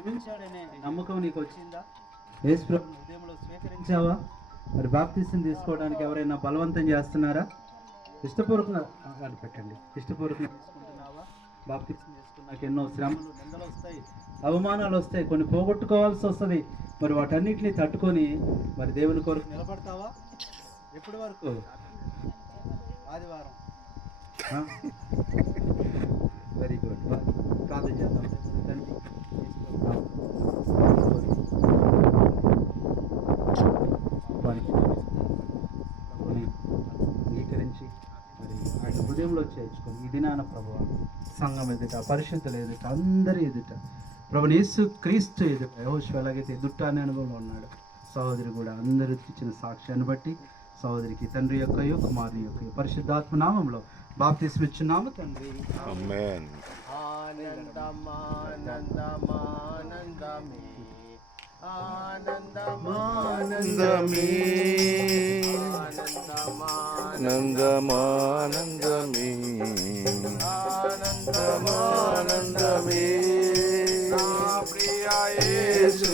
క్షమించాడనే నమ్మకం నీకు వచ్చిందా? యేసు ప్రభువుని హృదయంలో స్వీకరించావా? మరి బాప్తిసం తీసుకోవడానికి ఎవరైనా బలవంతం చేస్తున్నారా? ఇష్టపూర్వకంగా వాళ్ళు పెట్టండి. ఇష్టపూర్వకంగా తీసుకుంటున్నావా? బాప్తిసం తీసుకున్నాక ఎన్నో శ్రమలు, నిందలు వస్తాయి, అవమానాలు వస్తాయి, కొన్ని పోగొట్టుకోవాల్సి వస్తుంది. మరి వాటన్నిటిని తట్టుకొని మరి దేవుని కొరకు నిలబడతావా? ఎప్పటి వరకు? ఆదివారం. Very good. ప్రార్థన చేద్దాం. తండ్రి, అంగీకరించి మరి ఆయన హృదయంలో చేర్చుకొని ఈ దినాన ప్రభువ సంఘం ఎదుట, పరిశుద్ధుల ఎదుట, అందరి ఎదుట, ప్రభుని యేసు క్రీస్తు ఎదుట, యెహోషువ ఎలాగైతే ఎదుట అనే అనుభవంలో ఉన్నాడు, సహోదరి కూడా అందరూ ఇచ్చిన సాక్ష్యాన్ని బట్టి సహోదరికి తండ్రి యొక్కయో కుమారుని యొక్క పరిశుద్ధాత్మ నామంలో బాప్తిస్మ ఇచ్చున్నాము తండ్రి. ఆమేన్. ఆనందమానందమానందమే ఆనందమానందమే ఆనందమానందమే ఆనందమానందమే నా ప్రియ యేసు